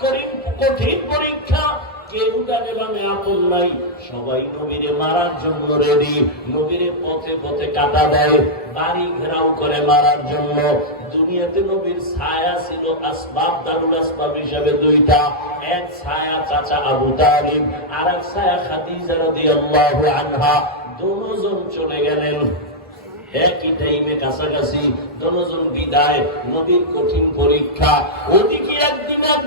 কঠিন পরীক্ষা। কেউ আপন নাই। সবাই নবীরে মারার জন্য রেডি নবীরে পথে পথে কাটা দেয়। বাড়ি ঘেরাও করে মারার জন্য। দুনিয়াতে নবীর ছায়া ছিল আসবাব, দারুল আসবাব হিসাবে দুইটা। এক ছায়া চাচা আবু আর এক ছায়া খাদিজা আনহা। দুজন চলে গেলেন। একই টাইমে কাছাকাছি। দুজন বিদায়। নবীর কঠিন পরীক্ষা। ওদিকে একদিন এক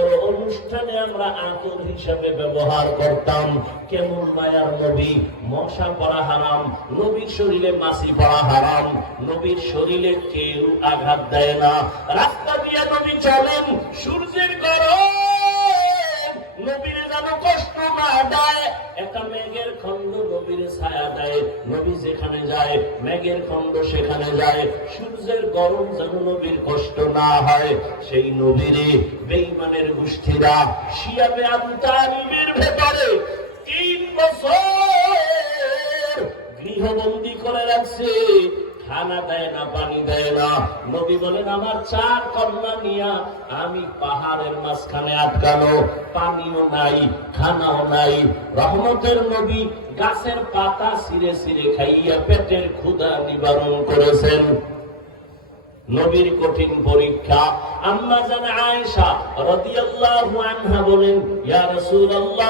অনুষ্ঠানে আমরা আতর হিসাবে ব্যবহার করতাম। কেমন মায়ার নবী, মশা পড়া হারাম, নবীর শরীরে মাসি পড়া হারাম, নবীর শরীরে কেউ আঘাত দেয় না। রাস্তা দিয়ে নবী চলেন, সূর্যের গরম, নবীর যেন কষ্ট ছায়া দেয়, নবী যেখানে যায়, মেঘের খন্ড সেখানে যায়, সূর্যের গরম যেন নবীর কষ্ট না হয়, সেই নবীরে বেইমানের গোষ্ঠীরা শিয়াবে আবুতালিবের ভেতরে তিন বছর গৃহবন্দী করে রাখছে, খানা দেয় না, পানি দেয় না নবী বলেন, আমার চার কন্যা নিয়া আমি পাহাড়ের মাঝখানে পানিও নাই, খানাও নাই। রহমতের নবী গাছের পাতা ছিঁড়ে ছিঁড়ে খাইয়া পেটের ক্ষুধা নিবারণ করেছেন। নবীর কঠিন পরীক্ষা। আম্মা জান আয়েশা রাদিয়াল্লাহু আনহা বলেন, ইয়া রাসূলুল্লাহ